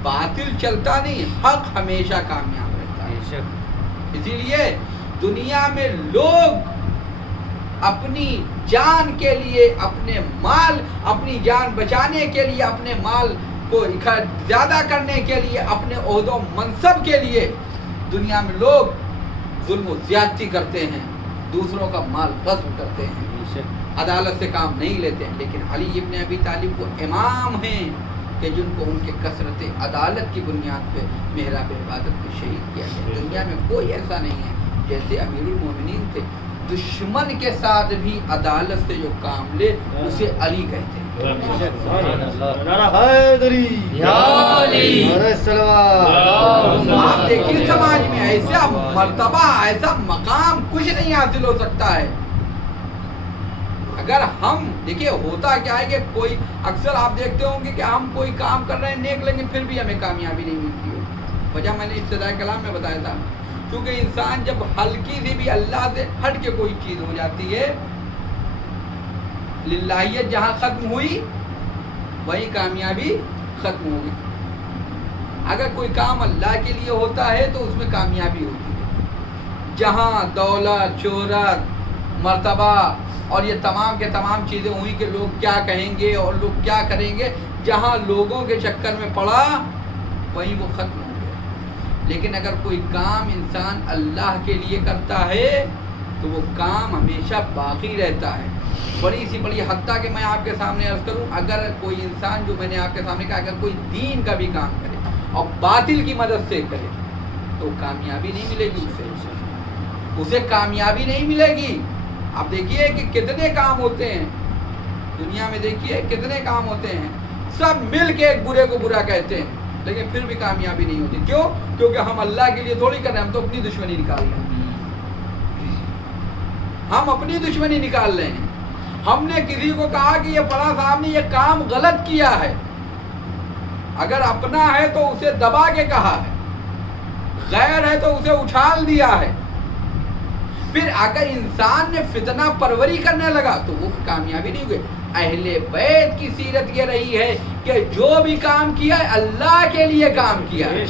باطل چلتا نہیں، حق ہمیشہ کامیاب رہتا ہے. اسی لیے دنیا میں لوگ اپنی جان کے لیے، اپنے مال، اپنی جان بچانے کے لیے، اپنے مال کو زیادہ کرنے کے لیے، اپنے عہد و منصب کے لیے دنیا میں لوگ ظلم و زیادتی کرتے ہیں، دوسروں کا مال غصب کرتے ہیں، عدالت سے کام نہیں لیتے ہیں. لیکن علی ابن ابی طالب وہ امام ہیں کہ جن کو ان کے کثرت عدالت کی بنیاد پہ محراب عبادت میں شہید کیا گیا. دنیا میں کوئی ایسا نہیں ہے جیسے امیر المومنین تھے. دشمن کے ساتھ بھی عدالت سے جو کام لے اسے علی کہتے ہیں. آپ دیکھیے سماج میں ایسا مرتبہ، ایسا مقام کچھ نہیں حاصل ہو سکتا ہے. اگر ہم دیکھیے ہوتا کیا ہے کہ کوئی اکثر آپ دیکھتے ہوں گے کہ ہم کوئی کام کر رہے ہیں نیک، لیکن پھر بھی ہمیں کامیابی نہیں ملتی ہو. وجہ میں نے ابتدائی کلام میں بتایا تھا، کیونکہ انسان جب ہلکی سی بھی اللہ سے ہٹ کے کوئی چیز ہو جاتی ہے، للہیت جہاں ختم ہوئی وہیں کامیابی ختم ہو گئی. اگر کوئی کام اللہ کے لیے ہوتا ہے تو اس میں کامیابی ہوتی ہے. جہاں دولت، شہرت، مرتبہ اور یہ تمام کے تمام چیزیں ہوئی کہ لوگ کیا کہیں گے اور لوگ کیا کریں گے، جہاں لوگوں کے چکر میں پڑا وہیں وہ ختم ہو گیا. لیکن اگر کوئی کام انسان اللہ کے لیے کرتا ہے تو وہ کام ہمیشہ باقی رہتا ہے. بڑی سی بڑی حتیٰ کہ میں آپ کے سامنے عرض کروں، اگر کوئی انسان، جو میں نے آپ کے سامنے کہا، اگر کوئی دین کا بھی کام کرے اور باطل کی مدد سے کرے تو کامیابی نہیں ملے گی، اسے کامیابی نہیں ملے گی. آپ دیکھیے کہ کتنے کام ہوتے ہیں دنیا میں، دیکھیے کتنے کام ہوتے ہیں، سب مل کے ایک برے کو برا کہتے ہیں لیکن پھر بھی کامیابی نہیں ہوتی. کیوں؟ کیونکہ ہم اللہ کے لیے تھوڑی کر رہے ہیں، ہم تو اپنی دشمنی نکال رہے ہیں. ہم اپنی دشمنی نکال رہے ہیں. ہم نے کسی کو کہا کہ یہ فلاں صاحب نے یہ کام غلط کیا ہے، اگر اپنا ہے تو اسے دبا کے کہا ہے، غیر ہے تو اسے اچھال دیا ہے. پھر اگر انسان نے فتنہ پروری کرنے لگا تو وہ کامیابی نہیں ہوئی. اہل بیت کی سیرت یہ رہی ہے کہ جو بھی کام کیا ہے اللہ کے لیے کام کیا ہے.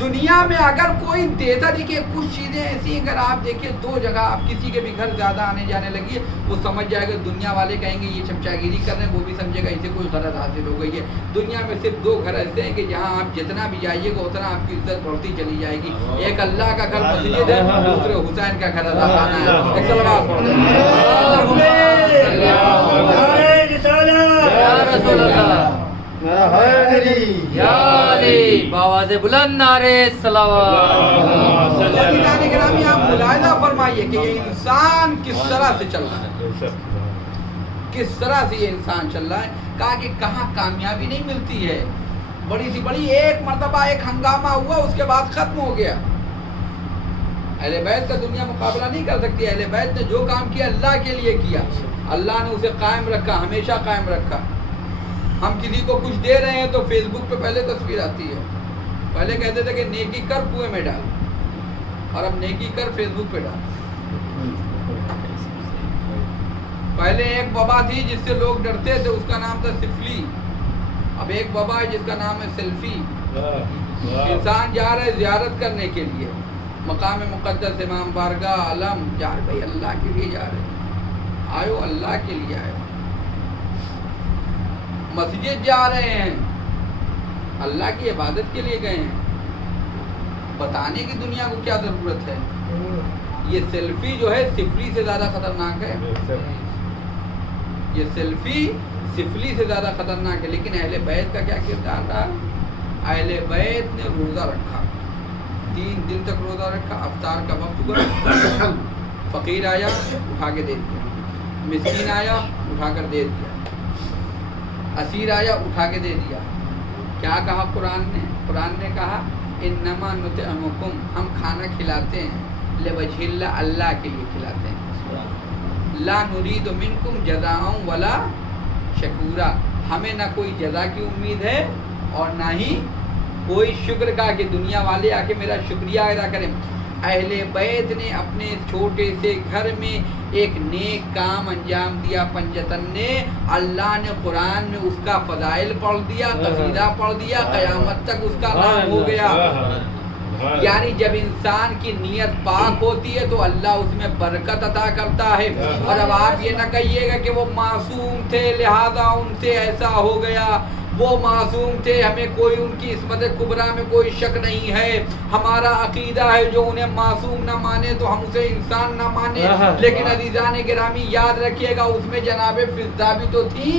دنیا میں اگر کوئی دیتا، دیکھیے کچھ چیزیں ایسی، اگر آپ دیکھیں 2 جگہ آپ کسی کے بھی گھر زیادہ آنے جانے لگی ہے، وہ سمجھ جائے گا، دنیا والے کہیں گے یہ چمچاگیری کر رہے ہیں، وہ بھی سمجھے گا اسے کوئی غرض حاصل ہو گئی ہے۔ دنیا میں صرف 2 گھر ایسے ہیں کہ جہاں آپ جتنا بھی جائیے گا اتنا آپ کی عزت بڑھتی چلی جائے گی۔ ایک اللہ کا گھر مسجد ہے، دوسرے حسین کا گھر ادا خانہ ہے۔ ایک صلوات پڑھ دیں۔ یا رسول اللہ، یا علی، بآواز بلند نعرے صلوات۔ عزیزان گرامی، آپ ملاحظہ فرمائیے کہ یہ انسان کس طرح سے چل رہا ہے، کس طرح سے یہ انسان چل رہا ہے۔ کہا کہ کہاں کامیابی نہیں ملتی ہے، بڑی سی بڑی ایک مرتبہ ایک ہنگامہ ہوا، اس کے بعد ختم ہو گیا۔ اہل بیت کا دنیا مقابلہ نہیں کر سکتی۔ اہل بیت نے جو کام کیا اللہ کے لیے کیا، اللہ نے اسے قائم رکھا، ہمیشہ قائم رکھا۔ ہم کسی کو کچھ دے رہے ہیں تو فیس بک پہ پہلے تصویر آتی ہے، پہلے کہتے تھے کہ نیکی کر کنویں میں ڈال، اور اب نیکی کر فیس بک پہ ڈال۔ پہلے ایک وبا تھی جس سے لوگ ڈرتے تھے، اس کا نام تھا سفلی۔ اب ایک وبا ہے جس کا نام ہے سیلفی۔ انسان جا رہا ہے زیارت کرنے کے لیے، مقام مقدس امام بارگاہ علم، جا رہے بھائی اللہ کے لیے جا رہے، آئو اللہ کے لیے آئے۔ مسجد جا رہے ہیں، اللہ کی عبادت کے لیے گئے ہیں، بتانے کی دنیا کو کیا ضرورت ہے۔ یہ سیلفی جو ہے سفلی سے زیادہ خطرناک ہے، یہ سیلفی سفلی سے زیادہ خطرناک ہے۔ لیکن اہل بیت کا کیا کردار رہا؟ اہل بیت نے روزہ رکھا، 3 دن تک روزہ رکھا۔ افطار کا وقت ہوا، فقیر آیا اٹھا کے دے دیا، مسکین آیا اٹھا کر دے دیا، اسیر آیا اٹھا کے دے دیا۔ کیا کہا قرآن نے؟ قرآن نے کہا انما نطعمکم، ہم کھانا کھلاتے ہیں لوجہ اللہ، اللہ کے لیے کھلاتے ہیں، لا نرید منکم جزاء ولا شکورا، ہمیں نہ کوئی جزا کی امید ہے اور نہ ہی کوئی شکر کا کہ دنیا والے آ کے میرا شکریہ ادا کریں۔ اہل بیت نے اپنے چھوٹے سے گھر میں ایک نیک کام انجام دیا، پنجتن نے، اللہ نے قرآن میں اس کا فضائل پڑھ دیا، قصیدہ پڑھ دیا، قیامت تک اس کا نام ہو گیا۔ یعنی جب انسان کی نیت پاک ہوتی ہے تو اللہ اس میں برکت عطا کرتا ہے۔ اور اب آپ یہ نہ کہیے گا کہ وہ معصوم تھے لہذا ان سے ایسا ہو گیا، وہ معصوم تھے، ہمیں کوئی ان کی عصمت کبریٰ میں کوئی شک نہیں ہے۔ ہمارا عقیدہ ہے جو انہیں معصوم نہ مانے تو ہم اسے انسان نہ مانے۔ لیکن عزیزان گرامی یاد رکھیے گا اس میں جناب فضہ بھی تو تھی۔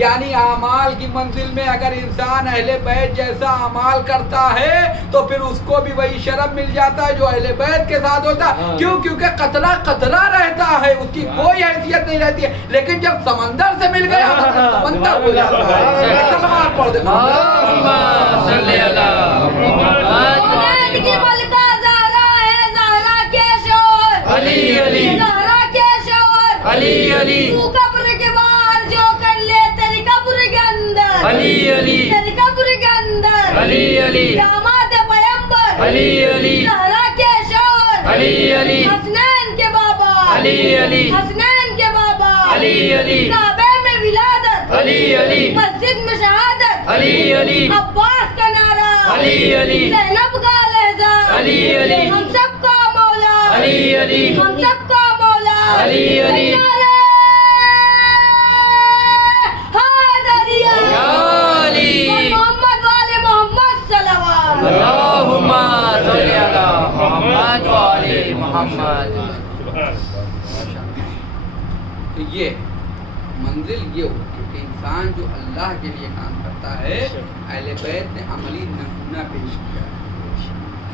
یعنی اعمال کی منزل میں اگر انسان اہل بیت جیسا اعمال کرتا ہے تو پھر اس کو بھی وہی شرف مل جاتا ہے جو اہل بیت کے ساتھ ہوتا ہے۔ کیوں؟ کیونکہ قطرہ قطرہ رہتا ہے، اس کی کوئی حیثیت نہیں رہتی ہے۔ لیکن جب سمندر سے مل گیا تو سمندر ہو جاتا ہے۔ سلام پڑھ دے اللہم صلی اللہ محمد کی ملکہ زہرا ہے، زہرا کے شوہر علی علی، زہرا کے شوہر علی علی، تو قبر کے باہر جو کر لے تیری قبر کے اندر، علی علی، تیری قبر کے اندر، علی علی، داماد پیمبر، علی علی، زہرا کے شوہر، علی علی، حسنین کے بابا، علی علی، حسنین کے بابا، علی علی، کعبے میں ولادت، علی علی، مسجد میں شہادت، علی علی، عباس کا نعرہ، علی علی، زینب کا لہجہ، علی علی، ہم سب کا مولا، علی علی، ہم سب کا مولا، علی علی، نعرہ حیدریہ، یا علی، محمد والے محمد صلوات، اللہم صلی اللہ محمد وعلی محمد۔ تو یہ منزل یہ ہوتی ہے کہ انسان جو اللہ کے لیے کام کرتا ہے، اہل بیت نے عملی نمونہ پیش کیا ہے۔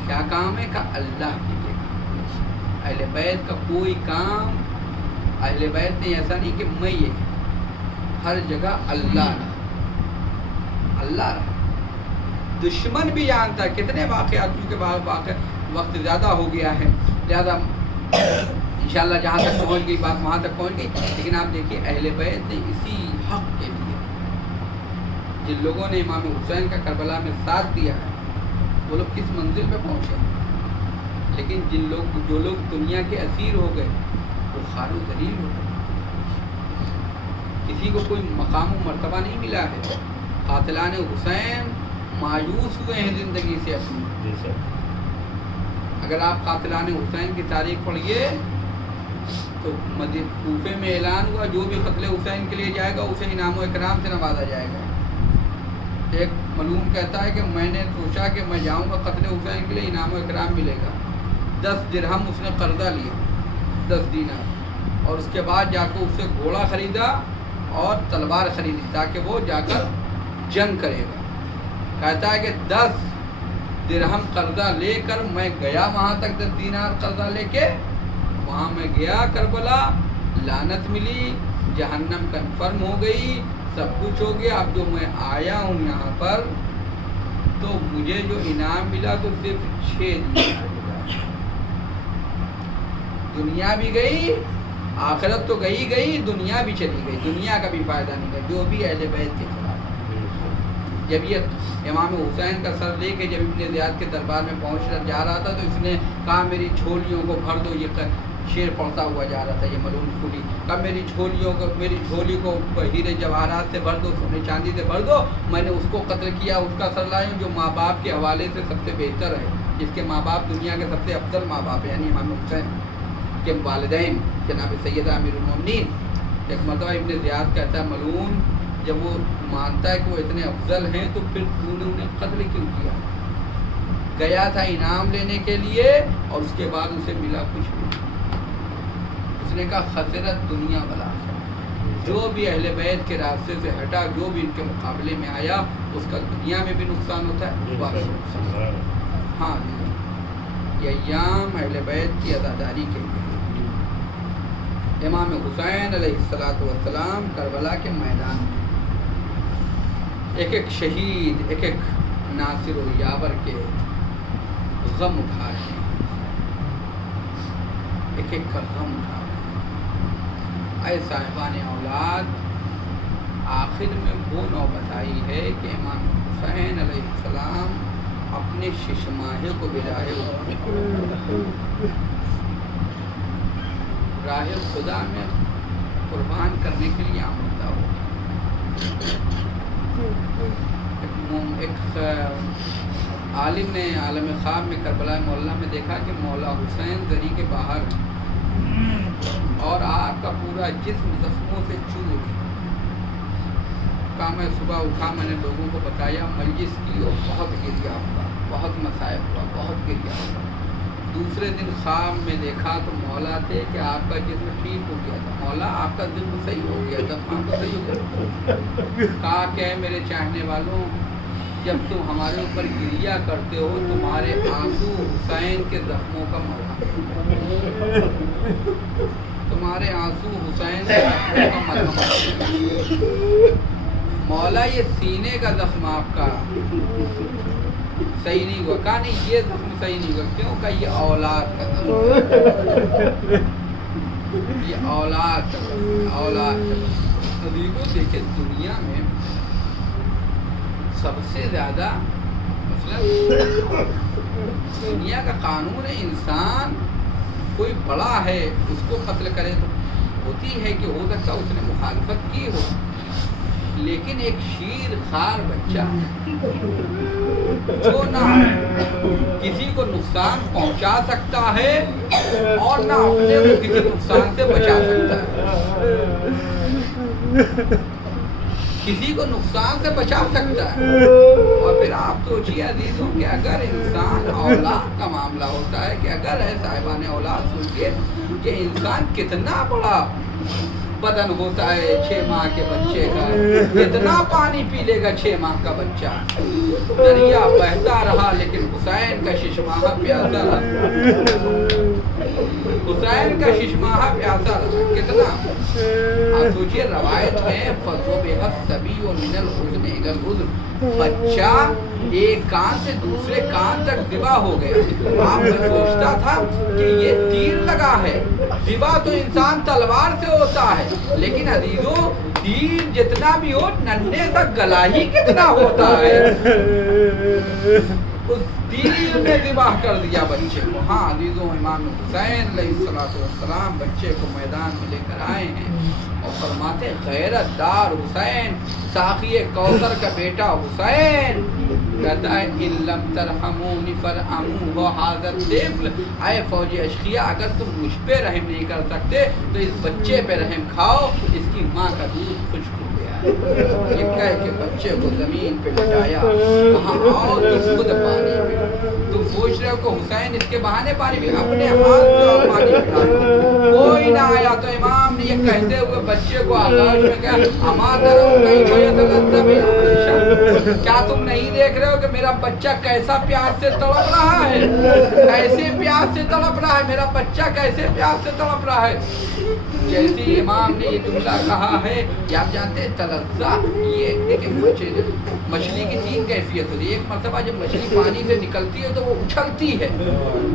کیا کام ہے؟ کہ اللہ کے لیے کام۔ اہل بیت کا کوئی کام، اہل بیت نے ایسا نہیں کہ میں یہ، ہر جگہ اللہ رہا، اللہ رہا۔ دشمن بھی جانتا ہے کتنے واقعات، کیونکہ وقت زیادہ ہو گیا ہے لہذا انشاءاللہ جہاں تک پہنچ گئی بات وہاں تک پہنچ گئی۔ لیکن آپ دیکھیے اہل بیت نے اسی حق کے لیے، جن لوگوں نے امام حسین کا کربلا میں ساتھ دیا ہے وہ لوگ کس منزل پہ پہنچے، لیکن جو لوگ دنیا کے اسیر ہو گئے وہ خوار و ذلیل ہو گئے، کسی کو کوئی مقام و مرتبہ نہیں ملا ہے۔ قاتلان حسین مایوس ہوئے ہیں زندگی سے اپنی. اگر آپ قاتلان حسین کی تاریخ پڑھیے تو کوفے میں اعلان ہوا جو بھی قتل حسین کے لیے جائے گا اسے انعام و اکرام سے نوازا جائے گا. ایک ملوم کہتا ہے کہ میں نے سوچا کہ میں جاؤں گا قتل حسین کے لیے انعام و اکرام ملے گا. 10 درہم اس نے قرضہ لیا, 10 دینار, اور اس کے بعد جا کے اس سے گھوڑا خریدا اور تلوار خریدی تاکہ وہ جا کر جنگ کرے گا. کہتا ہے کہ 10 درہم قرضہ لے کر میں گیا وہاں تک, 10 دینار قرضہ لے کے وہاں میں گیا کربلا, لعنت ملی, جہنم کنفرم ہو گئی, سب کچھ ہو گیا. اب جو میں آیا ہوں یہاں پر تو مجھے جو انعام ملا تو صرف 6 دینار ملا. دنیا بھی گئی, آخرت تو گئی, دنیا بھی چلی گئی, دنیا کا بھی فائدہ نہیں گیا. جو بھی اہل بیت کے خلاف. جب یہ امام حسین کا سر لے کے جب ابن زیاد کے دربار میں پہنچ جا رہا تھا تو اس نے کہا میری جھولیوں کو بھر دو. یہ شعر پڑھتا ہوا جا رہا تھا یہ ملعون پھولی. کہا میری جھولی کو ہیرے جواہرات سے بھر دو, سونے چاندی سے بھر دو. میں نے اس کو قتل کیا, اس کا سر لایا ہوں جو ماں باپ کے حوالے سے سب سے بہتر ہے, جس کے ماں باپ دنیا کے سب سے افضل ماں باپ ہیں, یعنی امام حسین کے والدین جناب سیدہ امیر المومنین. ایک مرتبہ ابن زیاد کہتا ہے ملعون جب وہ مانتا ہے کہ وہ اتنے افضل ہیں تو پھر تو نے انہیں قتل کیوں کیا؟ گیا تھا انعام لینے کے لیے اور اس کے بعد اسے ملا کچھ بھی. اس نے کہا خسرت دنیا والا, جو بھی اہل بیت کے راستے سے ہٹا, جو بھی ان کے مقابلے میں آیا اس کا دنیا میں بھی نقصان ہوتا ہے. ہاں یہ ایام اہل بیت کی عزاداری کے لیے. امام حسین علیہ السلام کربلا کے میدان میں ایک ایک شہید, ایک ایک ناصر و یاور کے غم اٹھا رہے ہیں, ایک ایک کا غم اٹھا رہے ہیں. اے صاحبان اولاد, آخر میں وہ نوبت آئی ہے کہ امام حسین علیہ السلام اپنے ششماہے کو راہ خدا میں قربان کرنے کے لیے آمادہ ہو. ایک عالم نے عالم خواب میں کربلا مولا میں دیکھا کہ مولا حسین دری کے باہر اور آپ کا پورا جسم زخموں سے چور. کہا میں صبح اٹھا, میں نے لوگوں کو بتایا, مجلس کی اور بہت گریا ہوا, بہت مسائب ہوا, بہت گریا ہوا. دوسرے دن خواب میں دیکھا تو مولا تھے کہ آپ کا جسم ٹھیک ہو گیا تھا. مولا آپ کا جسم صحیح ہو گیا تھا, آپ کا صحیح ہو گیا. کہا کہ میرے چاہنے والوں, جب تم ہمارے اوپر گریا کرتے ہو تمہارے آنسو حسین کے زخموں کا مرہم, تمہارے آنسو حسین کے زخموں کا مرہم. مولا یہ سینے کا زخم آپ کا صحیح نہیں ہوا. کہا نہیں یہ زخم صحیح نہیں ہوا. کیوں؟ کہ یہ اولاد کا زخم, یہ اولاد کا زخم, اولاد کا زخم. حبیبو دیکھیں دنیا میں سب سے زیادہ مثلا دنیا کا قانون ہے, انسان کوئی بڑا ہے اس کو قتل کرے تو ہوتی ہے کہ ہو سکتا اس نے مخالفت کی ہو, لیکن ایک شیر خار بچہ جو نہ کسی کو نقصان پہنچا سکتا ہے اور نہ اپنے کو کسی نقصان سے بچا سکتا ہے, کسی کو نقصان سے بچا سکتا ہے. اور پھر آپ سوچیے عزیزوں کہ اگر انسان اولاد کا معاملہ ہوتا ہے, کہ اگر ہے صاحبان اولاد, سوچیے کہ انسان کتنا بڑا بدن ہوتا ہے 6 ماہ کے بچے کا, کتنا پانی پی لے گا 6 ماہ کا بچہ. دریا بہتا رہا لیکن حسین کا ششماہا پیاسا رہا, حسین کا ششماہا پیاسا رہا. کتنا آپ سوچئے, روایت ہے فَصُبِحَ الصَّبِيُّ مِنَ الْحُزْنِ إِلَى الْعُذْرِ, بچہ ایک کان سے دوسرے کان تک ذبح ہو گیا. آپ نے سوچتا تھا کہ یہ تیر لگا ہے, ذبح تو انسان تلوار سے ہوتا ہے, لیکن عزیزوں تیر جتنا بھی ہو ننھے تک گلا ہی کتنا ہوتا ہے. اس تیر نے ذبح کر دیا بچے کو. ہاں عزیزوں, امام حسین علیہ السلام بچے کو میدان میں لے کر آئے ہیں اور فرماتے غیرت دار حسین, ساقی کوثر کا بیٹا حسین, کہتا ہے ان لم ترحمونی فرحموہ ھذا الطفل، اے فوجی اشقیا اگر تم مجھ پہ رحم نہیں کر سکتے تو اس بچے پہ رحم کھاؤ، اس کی ماں کا دودھ خشک ہو گیا ہے۔ یہ کہہ کے بچے کو زمین پہ لٹایا، کہاں آؤ تم خود پانی پہ۔ تم سوچ رہے ہو کہ حسین اس کے بہانے پانی پی، اپنے ہاتھ سے اور پانی پلایا، کوئی نہ آیا تو امام نے یہ کہتے ہوئے بچے کو آغاز میں کہا اما ترون کیف یتغذى بالعطش، کیا تم نہیں دیکھ رہے ہو کہ میرا بچہ کیسا پیاس سے تڑپ رہا ہے، کیسے پیاس سے تڑپ رہا ہے، میرا بچہ کیسے پیاس سے تڑپ رہا ہے۔ جیسے امام نے یہ جملہ کہا ہے، یہ آپ جانتے ہیں تلذہ، یہ دیکھیں مچھلی کی تین کیفیت ہوتی ہے۔ ایک مرتبہ جب مچھلی پانی سے نکلتی ہے تو وہ اچھلتی ہے،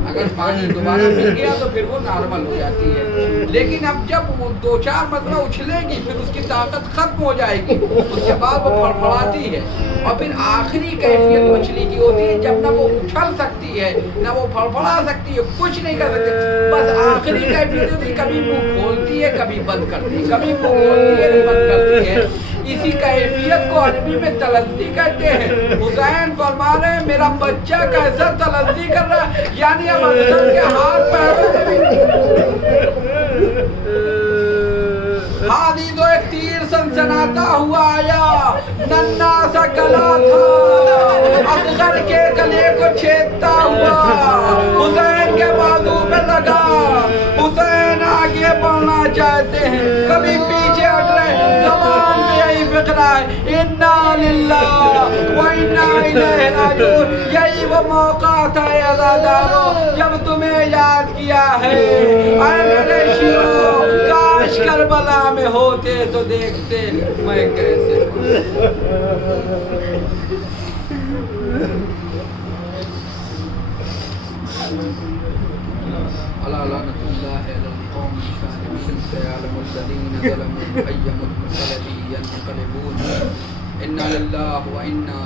اگر پانی دوبارہ مل گیا تو پھر وہ نارمل ہو جاتی ہے، لیکن اب جب وہ 2-4 مرتبہ اچھلے گی پھر اس کی طاقت ختم ہو جائے گی، اس کے بعد وہ پھڑپڑاتی ہے، اور پھر آخری کیفیت مچھلی کی ہوتی ہے جب نہ وہ اچھل سکتی ہے نہ وہ پھڑپڑا سکتی ہے، کچھ نہیں کر سکتی، بس آخری کیفیت ہوتی ہے کبھی منہ کھولتی ہے کبھی بند کرتی ہے، کبھی منہ کھولتی ہے بند کرتی ہے، اسی کیفیت کو عربی میں تلذی کہتے ہیں۔ حسین فرما رہے ہیں میرا بچہ کیسا تلذی کر رہا ہے، یعنی اب افضل کے ہاتھ پیروں ہادی تو ایک تیر سنسناتا ہوا آیا، ننا سا گلا تھا اصغر کے گلے کو چھیدتا ہوا، حسین کے بازو پہ لگا، حسین آگے بڑھنا چاہتے ہیں کبھی پیچھے ہٹ رہے، زبان میں یہی فقرہ ہے انا للہ و انا الیہ راجعون، یہی وہ موقع تھا اے عزادارو جب تمہیں یاد کیا ہے، اے میرے شیرو کاش کربلا میں ہوتے تو دیکھتے میں کیسے الا لعنۃ اللہ علی القوم الظالمین سيعلم الذین ظلموا أي منقلب ينقلبون انا للہ و انا